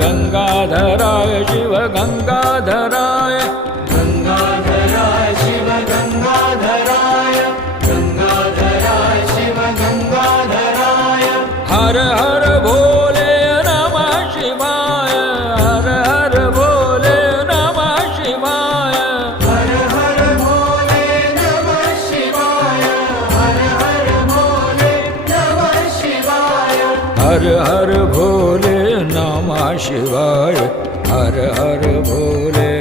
गंगाधराय शिव गंगाधराय गंगाधराय शिव गंगाधराय गंगाधराय शिव गंगाधराय हर हर भोले नमः शिवाय हर हर भोले नमः शिवाय हर हर भोले नमः शिवाय हर हर भोले नमः शिवाय हर हर भोले नमः शिवाय हर हर भोले